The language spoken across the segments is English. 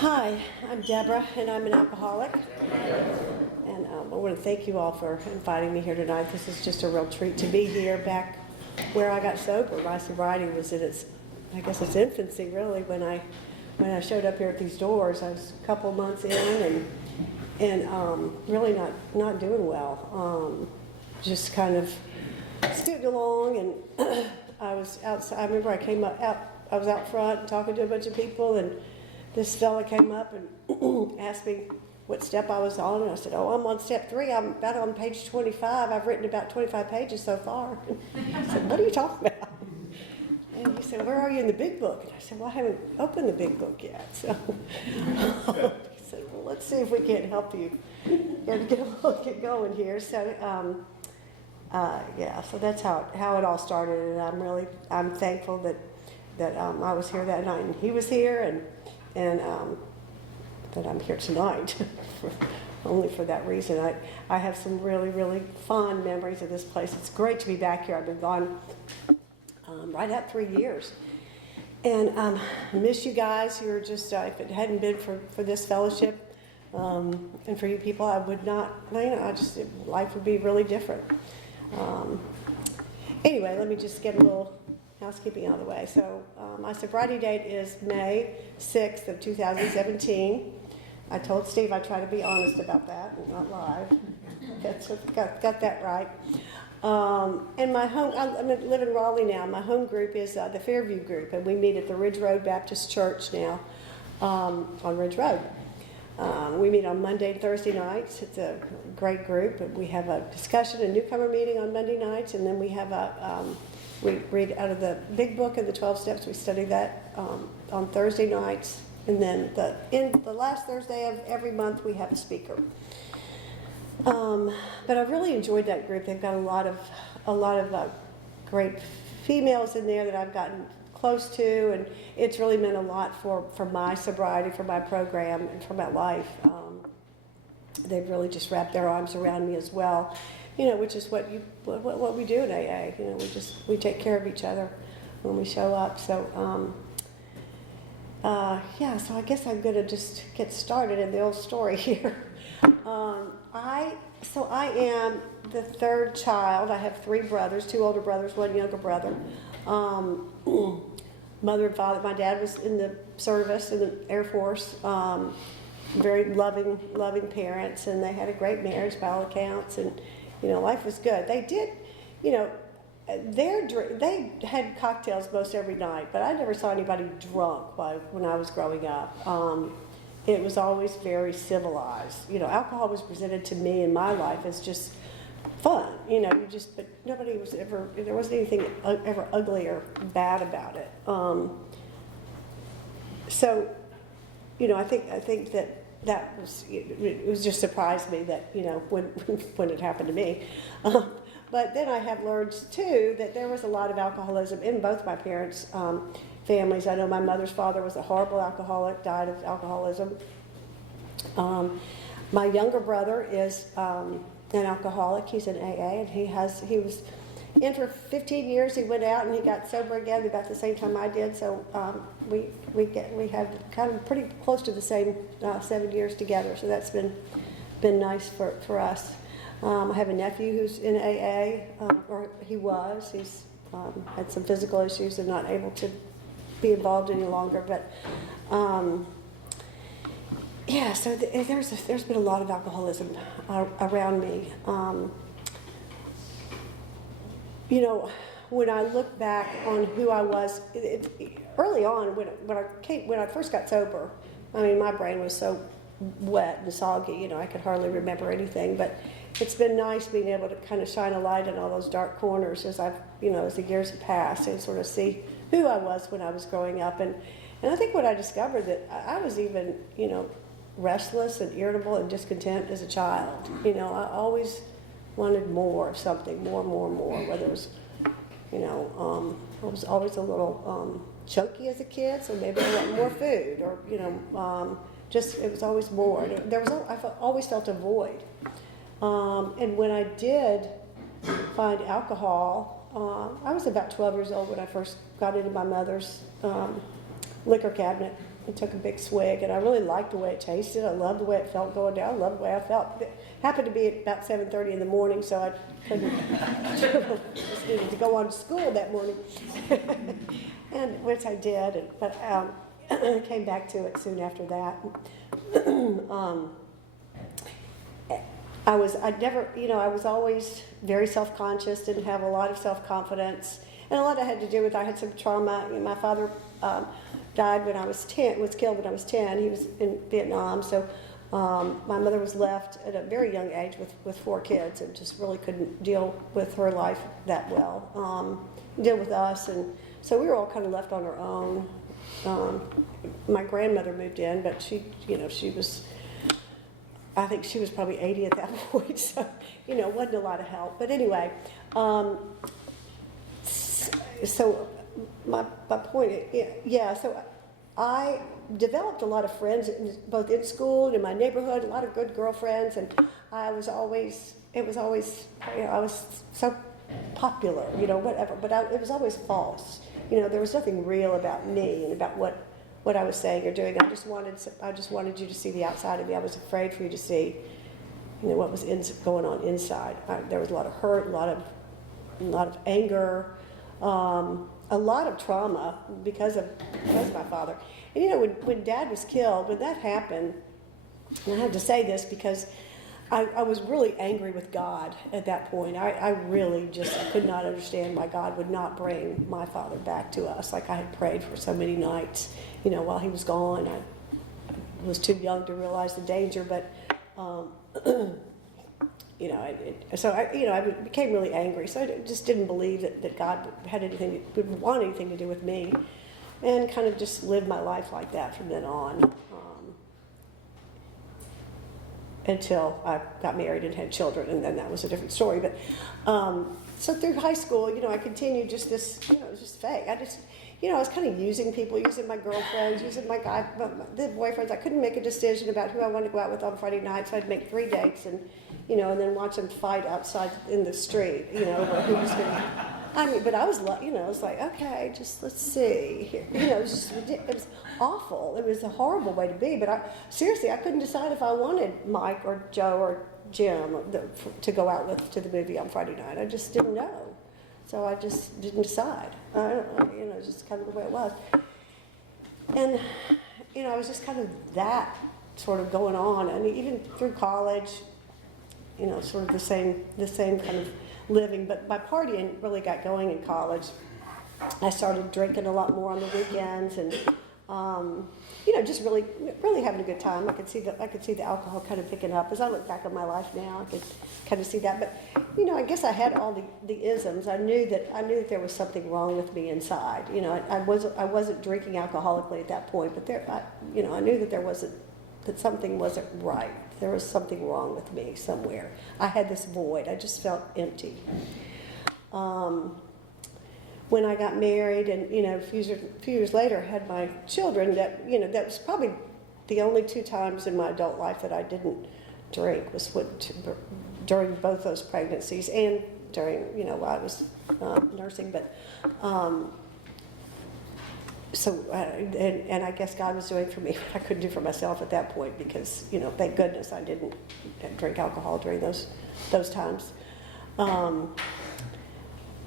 Hi, I'm Deborah, and I'm an alcoholic. And I want to thank you all for inviting me here tonight. This is just a real treat to be here back where I got sober. My sobriety was in its infancy, really, when I showed up here at these doors. I was a couple months in and really not doing well. Just kind of scooting along, and I was outside. I remember I was out front talking to a bunch of people, and this fella came up and asked me what step I was on, and I said, "Oh, I'm on step 3. I'm about on page 25. I've written about 25 pages so far." I said, "What are you talking about?" And he said, "Where are you in the big book?" And I said, "Well, I haven't opened the big book yet." So he said, "Well, let's see if we can't help you get going here." So so that's how it all started, and I'm thankful that I was here that night and he was here, and that I'm here tonight only for that reason. I have some really, really fond memories of this place. It's great to be back here. I've been gone right at 3 years. And I miss you guys. You're just, if it hadn't been for this fellowship and for you people, I would not, life would be really different. Anyway, let me just get a little housekeeping out of the way. So my sobriety date is May 6th of 2017. I told Steve I'd try to be honest about that and not lie. Got that right. And my home, I live in Raleigh now. My home group is the Fairview group, and we meet at the Ridge Road Baptist Church now on Ridge Road. We meet on Monday and Thursday nights. It's a great group. We have a discussion, a newcomer meeting on Monday nights, and then we have we read out of the big book of the 12 steps. We study that on Thursday nights, and then the last Thursday of every month we have a speaker. But I've really enjoyed that group. They've got a lot of great females in there that I've gotten close to, and it's really meant a lot for my sobriety, for my program, and for my life. They've really just wrapped their arms around me as well, which is what we do in AA. We take care of each other when we show up. So so I guess I'm gonna just get started in the old story here. I am the third child. I have 3 brothers, 2 older brothers, 1 younger brother. Mother and father, my dad was in the service, in the Air Force. Very loving parents, and they had a great marriage by all accounts, and life was good. They did, they had cocktails most every night, but I never saw anybody drunk when I was growing up. It was always very civilized. Alcohol was presented to me in my life as just fun. But nobody was ever, there wasn't anything ever ugly or bad about it. I think that was, it was just surprised me that, when it happened to me. But then I have learned too that there was a lot of alcoholism in both my parents' families. I know my mother's father was a horrible alcoholic, died of alcoholism. My younger brother is an alcoholic. He's in AA, and he was in for 15 years. He went out and he got sober again about the same time I did. So we had kind of pretty close to the same 7 years together. So that's been nice for us. I have a nephew who's in AA, or he was. He's had some physical issues and not able to be involved any longer. But so there's been a lot of alcoholism around me. When I look back on who I was early on, when I first got sober, my brain was so wet and soggy. I could hardly remember anything. But it's been nice being able to kind of shine a light in all those dark corners as as the years have passed, and sort of see who I was when I was growing up. And I think what I discovered that I was even, restless and irritable and discontent as a child. I always wanted more of something, more, whether it was, I was always a little chunky as a kid, so maybe I wanted more food, or, it was always more. I always felt a void. And when I did find alcohol, I was about 12 years old when I first got into my mother's liquor cabinet and took a big swig, and I really liked the way it tasted. I loved the way it felt going down. I loved the way I felt. It happened to be at about 7:30 in the morning, so I couldn't, just needed to go on to school that morning, and which I did, but I came back to it soon after that. I was always very self-conscious, didn't have a lot of self-confidence, and a lot of it had to do with I had some trauma. My father died when I was 10, was killed when I was 10. He was in Vietnam, so my mother was left at a very young age with 4 kids and just really couldn't deal with her life that well, deal with us, and so we were all kind of left on our own. My grandmother moved in, but she was, I think she was probably 80 at that point, so, wasn't a lot of help. But anyway, so my point, so I developed a lot of friends, both in school and in my neighborhood, a lot of good girlfriends, and I was always so popular, whatever, but it was always false. There was nothing real about me and about what I was saying or doing. I just wanted you to see the outside of me. I was afraid for you to see, what was going on inside. There was a lot of hurt, a lot of anger, a lot of trauma because of my father. And when Dad was killed, when that happened, and I had to say this because I was really angry with God at that point. I really just could not understand why God would not bring my father back to us like I had prayed for so many nights. While he was gone, I was too young to realize the danger, but so I became really angry. So I just didn't believe that God would want anything to do with me, and kind of just lived my life like that from then on. Until I got married and had children, and then that was a different story. But so through high school, I continued just this, it was just fake. I was kind of using people, using my girlfriends, using my the boyfriends. I couldn't make a decision about who I wanted to go out with on Friday night, so I'd make 3 dates, and and then watch them fight outside in the street, over who was going to. But I was, I was like, okay, just let's see. It was awful. It was a horrible way to be. But I couldn't decide if I wanted Mike or Joe or Jim to go out with to the movie on Friday night. I just didn't know. So I just didn't decide. I don't know, just kind of the way it was. And, I was just kind of that sort of going on. And even through college, sort of the same kind of living, but my partying really got going in college. I started drinking a lot more on the weekends, and just really having a good time. I could see the alcohol kind of picking up. As I look back on my life now, I could kind of see that. But I guess I had all the isms. I knew that there was something wrong with me inside. I wasn't drinking alcoholically at that point, but I knew that something wasn't right. There was something wrong with me somewhere. I had this void. I just felt empty. When I got married, and a few years later had my children, that was probably the only 2 times in my adult life that I didn't drink was during both those pregnancies and during while I was nursing. But and I guess God was doing for me what I couldn't do for myself at that point, because thank goodness I didn't drink alcohol during those times.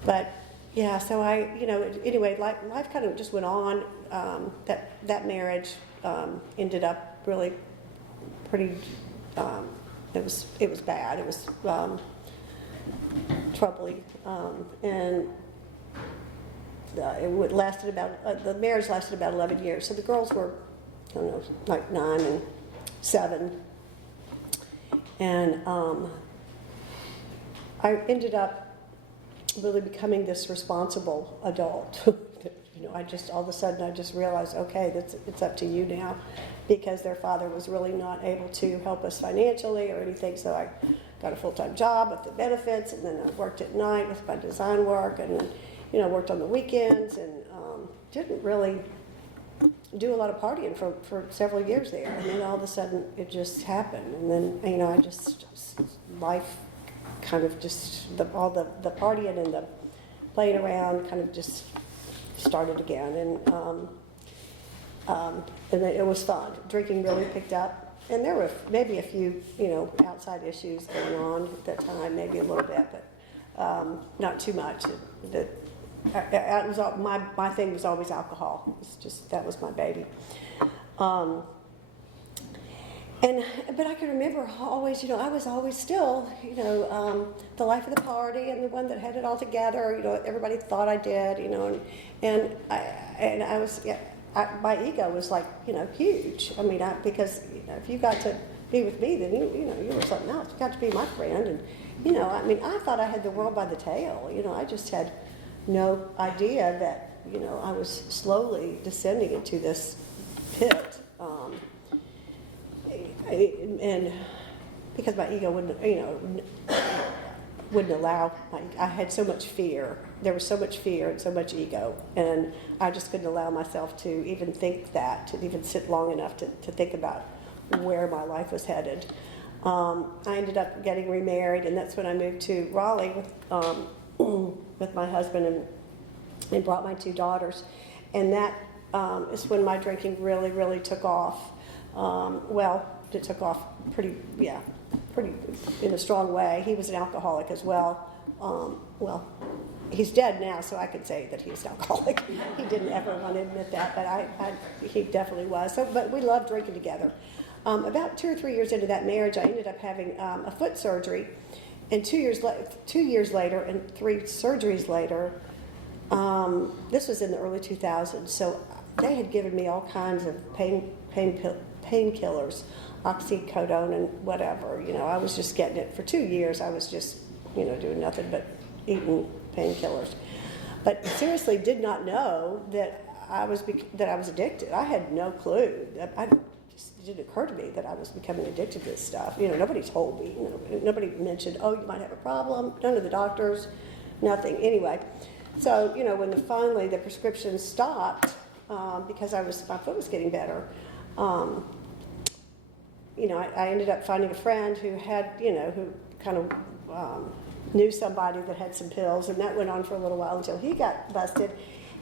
But yeah, so anyway, life kind of just went on. That marriage ended up really pretty. It was bad. It was troubling, and the marriage lasted about 11 years. So the girls were, I don't know, like 9 and 7, and I ended up really becoming this responsible adult. All of a sudden I just realized, okay, it's up to you now, because their father was really not able to help us financially or anything. So I got a full-time job with the benefits, and then I worked at night with my design work, and then worked on the weekends, and didn't really do a lot of partying for several years there. And then all of a sudden it just happened, and then life kind of just all the partying and the playing around kind of just started again. And and it was fun. Drinking really picked up, and there were maybe a few, outside issues going on at that time, maybe a little bit, but not too much. It was my thing was always alcohol. It's just that was my baby. But I can remember always, I was always still, the life of the party and the one that had it all together. Everybody thought I did, and I was, my ego was like, huge. I mean, because if you got to be with me, then you were something else. You got to be my friend, and I thought I had the world by the tail. I just had no idea that I was slowly descending into this pit. And because my ego wouldn't allow, I had so much fear. There was so much fear and so much ego, and I just couldn't allow myself to even think that, to even sit long enough to think about where my life was headed. I ended up getting remarried, and that's when I moved to Raleigh with my husband and brought my 2 daughters. And that is when my drinking really, really took off. It took off pretty in a strong way. He was an alcoholic as well. He's dead now, so I could say that he was an alcoholic. He didn't ever want to admit that, but he definitely was. But we loved drinking together. About 2 or 3 years into that marriage, I ended up having a foot surgery, and 2 years later, and 3 surgeries later, this was in the early 2000s. So they had given me all kinds of painkillers, oxycodone and whatever. I was just getting it for 2 years. I was just, doing nothing but eating painkillers. But seriously, did not know that I was addicted. I had no clue. It didn't occur to me that I was becoming addicted to this stuff. Nobody told me. Nobody mentioned, oh, you might have a problem. None of the doctors, nothing. Anyway, so when finally the prescription stopped, because my foot was getting better. I ended up finding a friend who had, who kind of knew somebody that had some pills, and that went on for a little while until he got busted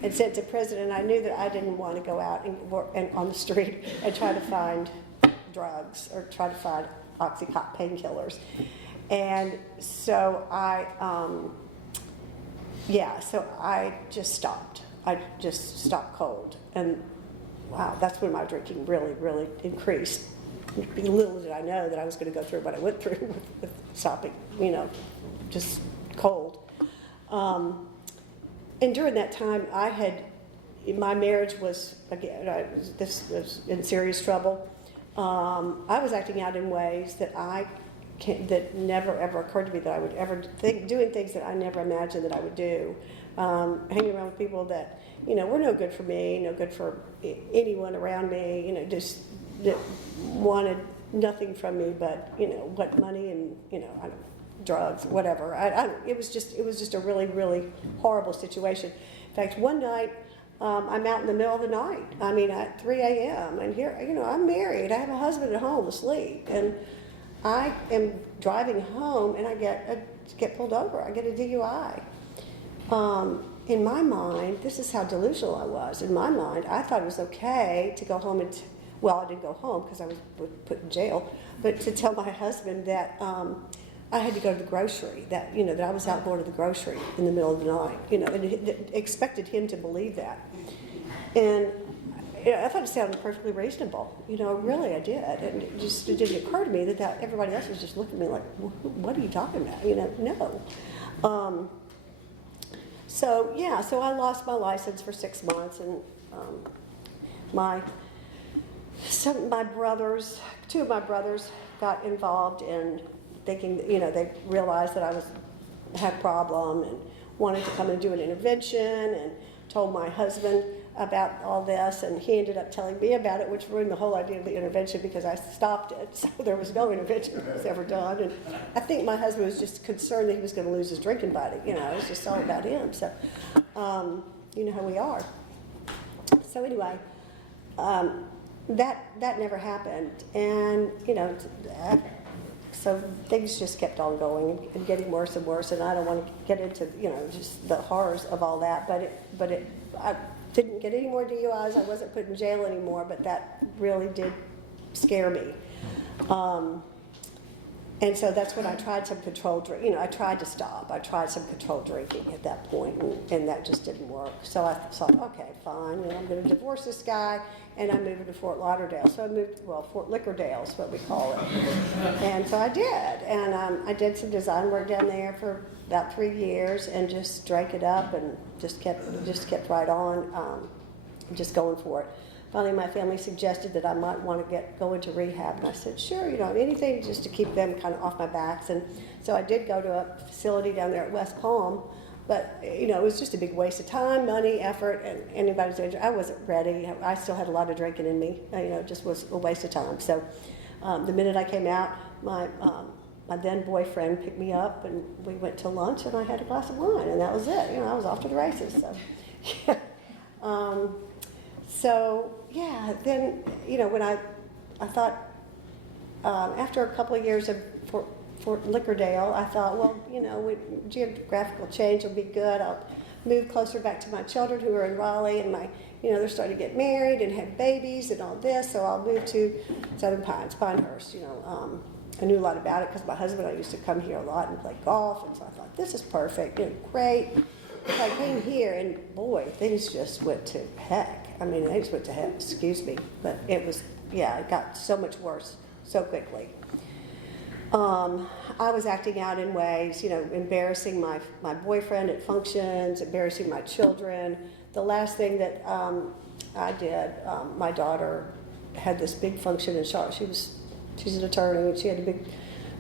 and sent to prison. And I knew that I didn't want to go out and work on the street and try to find drugs or try to find oxycontin painkillers. And so I just stopped. I just stopped cold. And wow, that's when my drinking really, really increased. Little did I know that I was going to go through what I went through with stopping, just cold. And during that time, my marriage was, again, this was in serious trouble. I was acting out in ways that that never ever occurred to me that I would ever think, doing things that I never imagined that I would do. Hanging around with people that, were no good for me, no good for anyone around me, just that wanted nothing from me but, what money and, drugs, whatever. It was just a really, really horrible situation. In fact, one night, I'm out in the middle of the night, at 3 a.m., and here, I'm married, I have a husband at home asleep, and I am driving home, and I get pulled over, I get a DUI. In my mind, this is how delusional I was. In my mind, I thought it was okay to go home and, I didn't go home because I was put in jail, but to tell my husband that I had to go to the grocery, that, that I was out going to the grocery in the middle of the night, and expected him to believe that. And I thought it sounded perfectly reasonable, really I did. And it didn't occur to me that everybody else was just looking at me like, what are you talking about? No. So I lost my license for 6 months, and two of my brothers got involved in thinking, they realized that I had a problem and wanted to come and do an intervention, and told my husband about all this, and he ended up telling me about it, which ruined the whole idea of the intervention because I stopped it, so there was no intervention that was ever done. And I think my husband was just concerned that he was going to lose his drinking buddy. It was just all about him. So, you know how we are. So anyway, that never happened, and so things just kept on going and getting worse and worse. And I don't want to get into just the horrors of all that, but didn't get any more DUIs. I wasn't put in jail anymore, but that really did scare me. And so that's when I tried some controlled drink. I tried to stop. I tried some controlled drinking at that point, and that just didn't work. So I thought, okay, fine. I'm going to divorce this guy, and I'm moving to Fort Lauderdale. So I moved, Fort Liquordale is what we call it. And so I did, and I did some design work down there for about 3 years, and just drank it up, and just kept right on, just going for it. Finally, my family suggested that I might want to go into rehab, and I said, sure, anything just to keep them kind of off my backs. And so I did go to a facility down there at West Palm, but it was just a big waste of time, money, effort, and anybody's age. I wasn't ready. I still had a lot of drinking in me. It just was a waste of time. So the minute I came out, my then boyfriend picked me up, and we went to lunch, and I had a glass of wine, and that was it. I was off to the races. So. Yeah. So, yeah, then, when I thought, after a couple of years of Fort Liquordale, I thought, well, geographical change will be good. I'll move closer back to my children who are in Raleigh, and they're starting to get married and have babies and all this, so I'll move to Southern Pines, Pinehurst, I knew a lot about it because my husband and I used to come here a lot and play golf, and so I thought, this is perfect, great. So I came here, and boy, things just went to heck. Things went to heck, excuse me, but it got so much worse so quickly. I was acting out in ways, embarrassing my boyfriend at functions, embarrassing my children. The last thing that I did, my daughter had this big function in Charlotte. She's an attorney, and she had a big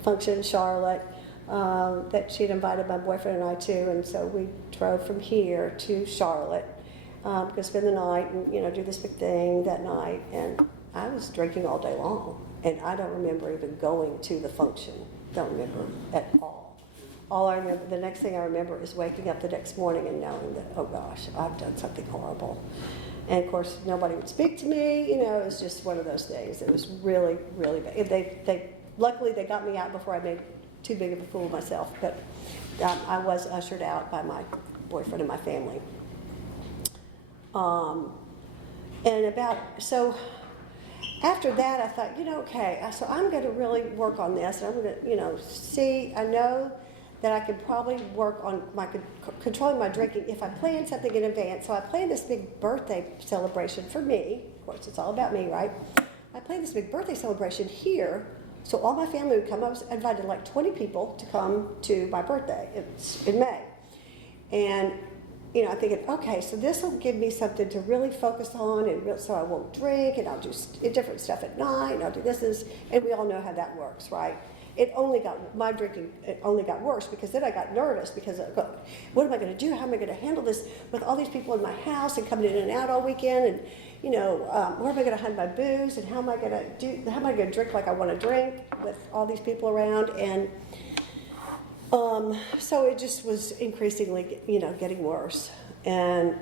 function in Charlotte that she had invited my boyfriend and I to, and so we drove from here to Charlotte. Go spend the night and do this big thing that night, and I was drinking all day long, and I don't remember even going to the function. Don't remember at all. All I remember, the next thing I remember is waking up the next morning and knowing that, oh gosh, I've done something horrible. And of course, nobody would speak to me. It was just one of those things. It was really, really bad. Luckily they got me out before I made too big of a fool of myself, but I was ushered out by my boyfriend and my family. So after that, I thought, okay, so I'm going to really work on this, and I'm going to, I know that I could probably work on controlling my drinking if I planned something in advance. So I planned this big birthday celebration for me. Of course, it's all about me, right? I planned this big birthday celebration here, so all my family would come. I was invited like 20 people to come to my birthday. It's in May. And I'm thinking, okay, so this will give me something to really focus on, and so I won't drink, and I'll do different stuff at night, and I'll do this, and we all know how that works, right? My drinking only got worse, because then I got nervous, because what am I going to do? How am I going to handle this with all these people in my house and coming in and out all weekend, and where am I going to hide my booze, and how am I going to drink like I want to drink with all these people around? And so it just was increasingly, getting worse. And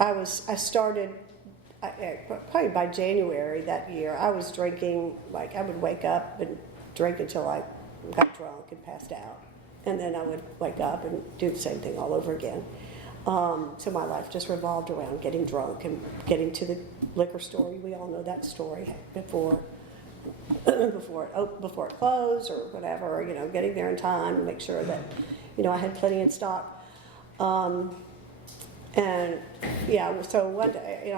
I started, probably by January that year, I was drinking, like I would wake up and drink until I got drunk and passed out. And then I would wake up and do the same thing all over again. So my life just revolved around getting drunk and getting to the liquor store. We all know that story before it closed or whatever, getting there in time and make sure that, I had plenty in stock. And yeah, so one day,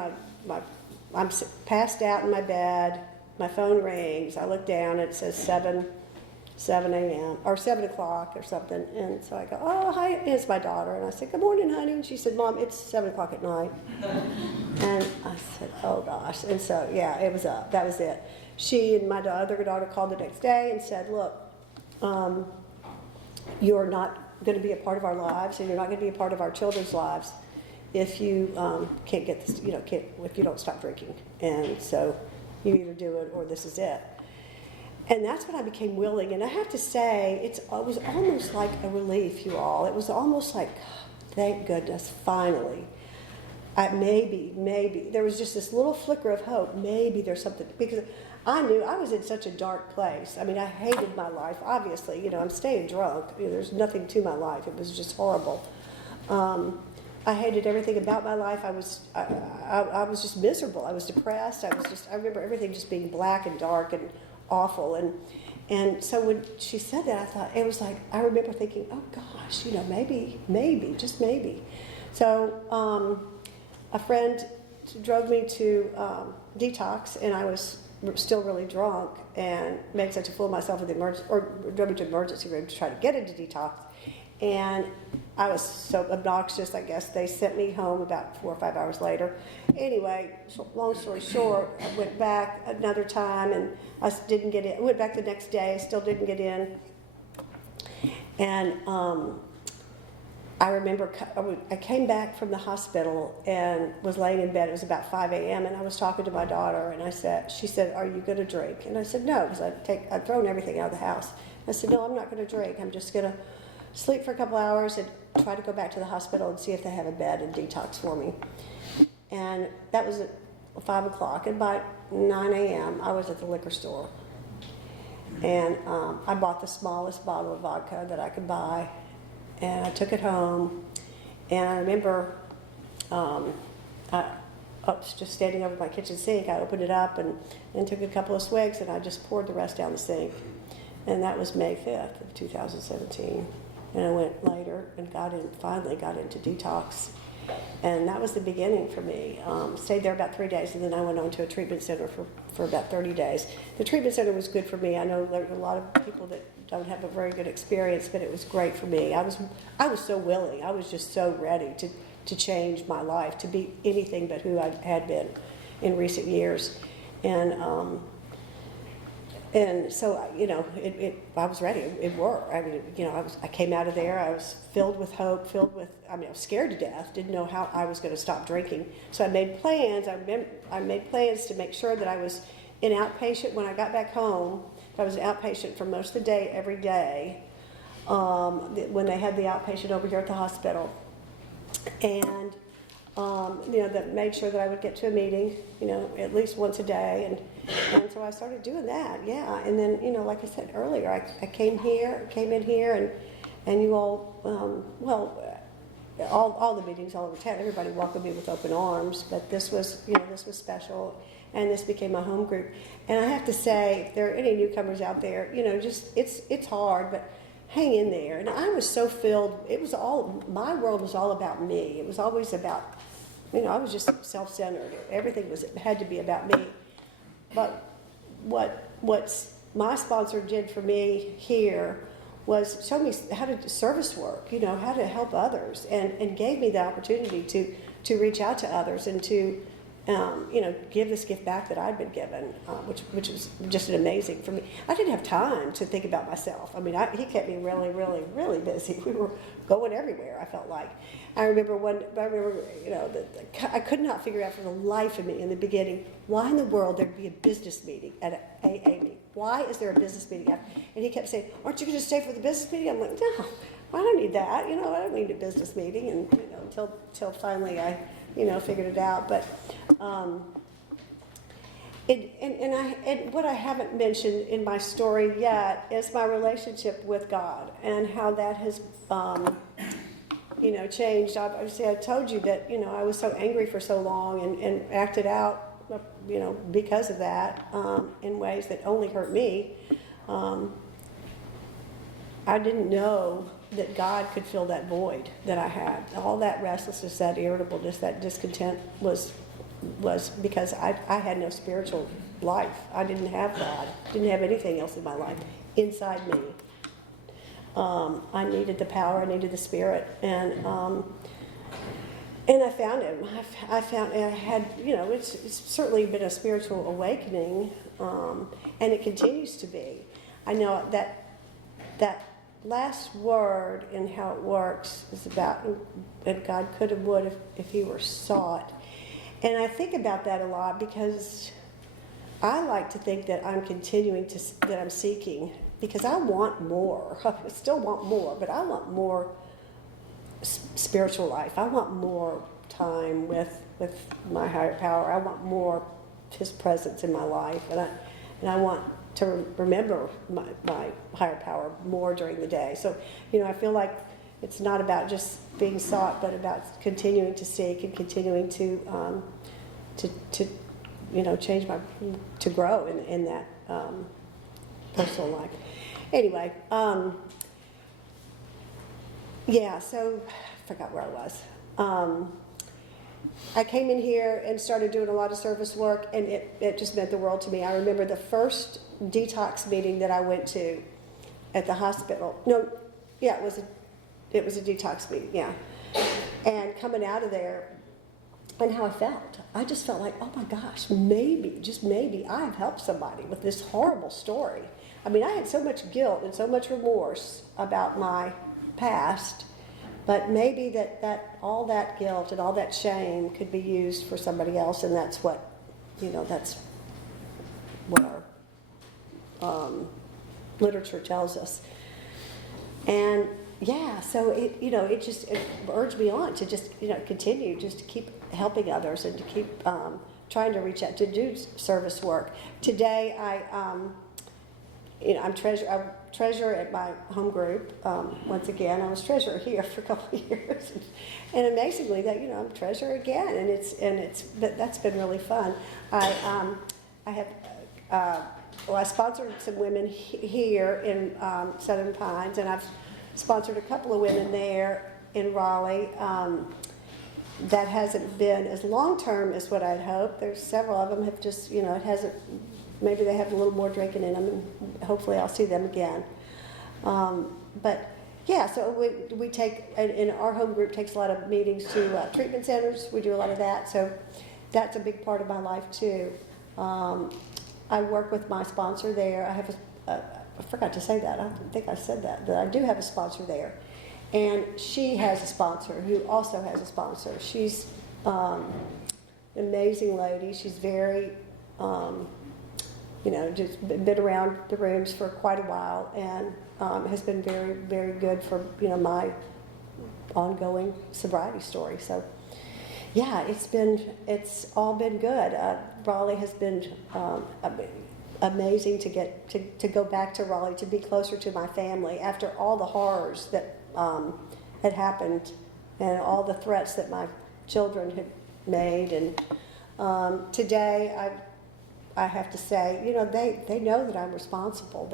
I'm passed out in my bed, my phone rings, I look down, it says 7 a.m. or 7 o'clock or something, and so I go, oh, hi, it's my daughter, and I said, good morning, honey, and she said, Mom, it's 7 o'clock at night. And I said, oh gosh, and so yeah, it was up, that was it. She and my other daughter called the next day and said, look, you're not going to be a part of our lives, and you're not going to be a part of our children's lives if you can't get this, if you don't stop drinking. And so you either do it or this is it. And that's when I became willing. And I have to say, it was almost like a relief, you all. It was almost like, thank goodness, finally. Maybe. There was just this little flicker of hope. Maybe there's something. Because I knew I was in such a dark place. I hated my life, obviously. I'm staying drunk. There's nothing to my life. It was just horrible. I hated everything about my life. I was just miserable. I was depressed. I remember everything just being black and dark and awful. And so when she said that, I thought, it was like, I remember thinking, oh gosh, maybe, just maybe. So a friend drove me to detox, and I was still really drunk and made such a fool of myself at the emergency, or drove me to the emergency room to try to get into detox. And I was so obnoxious, I guess. They sent me home about 4 or 5 hours later. Anyway, long story short, I went back another time, and I didn't get in. I went back the next day, I still didn't get in. And I remember I came back from the hospital and was laying in bed. It was about 5 a.m. and I was talking to my daughter, and she said, "Are you going to drink?" And I said, "No," because I'd thrown everything out of the house. I said, "No, I'm not going to drink. I'm just going to sleep for a couple hours and try to go back to the hospital and see if they have a bed and detox for me." And that was at 5 o'clock. And by 9 a.m., I was at the liquor store. And I bought the smallest bottle of vodka that I could buy. And I took it home. And I remember I was just standing over my kitchen sink. I opened it up and took a couple of swigs, and I just poured the rest down the sink. And that was May 5th of 2017. And I went later and finally got into detox. And that was the beginning for me. Stayed there about 3 days, and then I went on to a treatment center for about 30 days. The treatment center was good for me. I know there are a lot of people that don't have a very good experience, but it was great for me. I was so willing. I was just so ready to change my life, to be anything but who I had been in recent years. And so, I was ready. It worked. I mean, I came out of there. I was filled with hope, I was scared to death. Didn't know how I was going to stop drinking. So I made plans. I made plans to make sure that I was an outpatient when I got back home. I was an outpatient for most of the day, every day, when they had the outpatient over here at the hospital. And, that made sure that I would get to a meeting, at least once a day. And so I started doing that, yeah. And then, like I said earlier, I came in here, and you all, all the meetings all over town, everybody welcomed me with open arms. But this was special, and this became my home group. And I have to say, if there are any newcomers out there, it's hard, but hang in there. And I was so filled. My world was all about me. It was always about, I was just self-centered. Everything had to be about me. But what my sponsor did for me here was show me how to do service work, how to help others, and gave me the opportunity to reach out to others and to give this gift back that I'd been given, which was just amazing for me. I didn't have time to think about myself. I mean, he kept me really, really, really busy. We were going everywhere, I felt like. I remember, I could not figure out for the life of me in the beginning why in the world there'd be a business meeting at an AA meeting. Why is there a business meeting? And he kept saying, "Aren't you going to stay for the business meeting?" I'm like, "No, I don't need that. I don't need a business meeting." And until finally I figured it out. But what I haven't mentioned in my story yet is my relationship with God and how that has changed. Obviously, I told you that I was so angry for so long and acted out because of that in ways that only hurt me. I didn't know that God could fill that void that I had. All that restlessness, that irritableness, that discontent was because I had no spiritual life. I didn't have God. Didn't have anything else in my life inside me. I needed the power. I needed the Spirit, and I found Him. I had it's certainly been a spiritual awakening, and it continues to be. I know that last word in how it works is about, and God could have would if He were sought. And I think about that a lot because I like to think that I'm that I'm seeking, because I want more. I still want more, but I want more spiritual life. I want more time with my higher power. I want more His presence in my life, and I want to remember my higher power more during the day. So, I feel like it's not about just being sought, but about continuing to seek and continuing to change to grow in that personal life. Anyway, so I forgot where I was. I came in here and started doing a lot of service work, and it just meant the world to me. I remember the first detox meeting that I went to at the hospital. It was a detox meeting, yeah. And coming out of there, and how I felt. I just felt like, oh my gosh, maybe, just maybe, I have helped somebody with this horrible story. I mean, I had so much guilt and so much remorse about my past, but maybe that all that guilt and all that shame could be used for somebody else, and that's what our literature tells us. And so it urged me on to just continue, just to keep helping others and to keep trying to reach out to do service work. Today I'm treasurer at my home group. Once again, I was treasurer here for a couple of years, and amazingly, that I'm treasurer again, but that's been really fun. I sponsored some women here in Southern Pines, and I've sponsored a couple of women there in Raleigh. That hasn't been as long-term as what I'd hoped. There's several of them have just, it hasn't, maybe they have a little more drinking in them, and hopefully I'll see them again. So we take, and our home group takes a lot of meetings to treatment centers. We do a lot of that, so that's a big part of my life too. I work with my sponsor there. I have I forgot to say that. I don't think I said that I do have a sponsor there. And she has a sponsor who also has a sponsor. She's an amazing lady. She's very, just been around the rooms for quite a while, and has been very, very good for, my ongoing sobriety story. So, it's all been good. Raleigh has been amazing to go back to Raleigh, to be closer to my family after all the horrors that had happened and all the threats that my children had made. And today I have to say, they know that I'm responsible.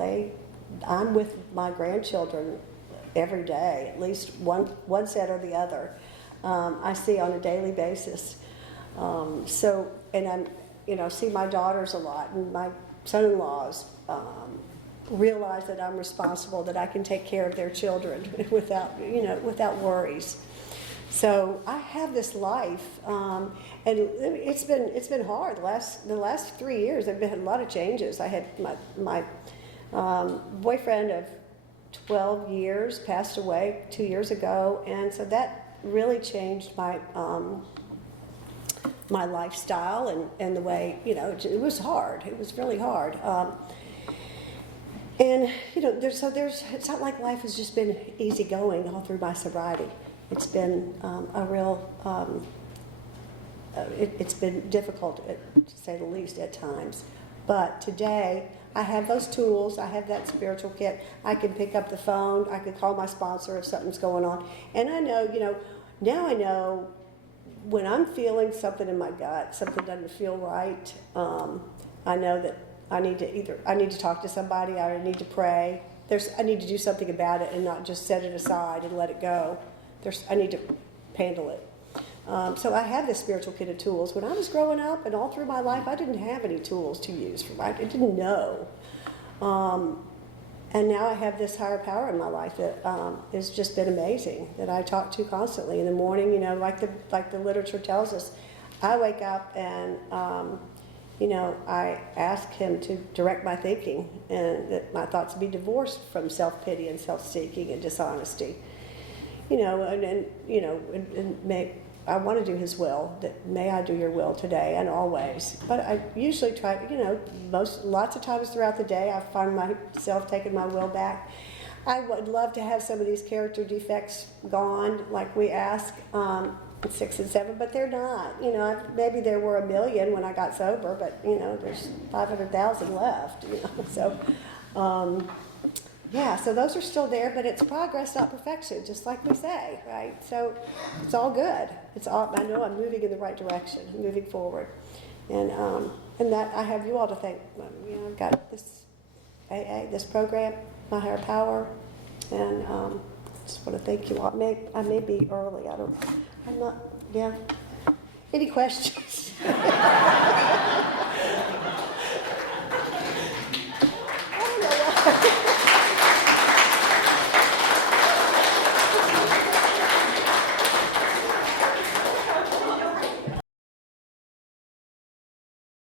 I'm with my grandchildren every day, at least one set or the other. I see on a daily basis. And I'm, see my daughters a lot, and my son-in-laws realize that I'm responsible, that I can take care of their children without worries. So I have this life, and it's been hard. The last 3 years, there've been a lot of changes. I had my boyfriend of 12 years passed away 2 years ago, and so that really changed my my lifestyle and the way, it was hard. It was really hard. It's not like life has just been easy going all through my sobriety. It's been a real, it's been difficult, to say the least, at times. But today, I have those tools. I have that spiritual kit. I can pick up the phone. I can call my sponsor if something's going on. And I know, now I know when I'm feeling something in my gut, something doesn't feel right, I know that I need to talk to somebody, I need to pray. I need to do something about it and not just set it aside and let it go. I need to handle it. So I have this spiritual kit of tools. When I was growing up and all through my life, I didn't have any tools to use. I didn't know. And now I have this higher power in my life that has just been amazing, that I talk to constantly in the morning. Like the literature tells us, I wake up and I ask him to direct my thinking, and that my thoughts be divorced from self-pity and self-seeking and dishonesty. I want to do his will, that may I do your will today and always. But I usually try, lots of times throughout the day, I find myself taking my will back. I would love to have some of these character defects gone, like we ask, 6 and 7, but they're not. Maybe there were 1 million when I got sober, but there's 500,000 left. So, yeah, so those are still there, but it's progress, not perfection, just like we say, right? So it's all good. I know I'm moving in the right direction, moving forward. And that I have you all to thank. I've got this AA, this program, my higher power, and just want to thank you all. I may be early. I'm not, yeah. Any questions?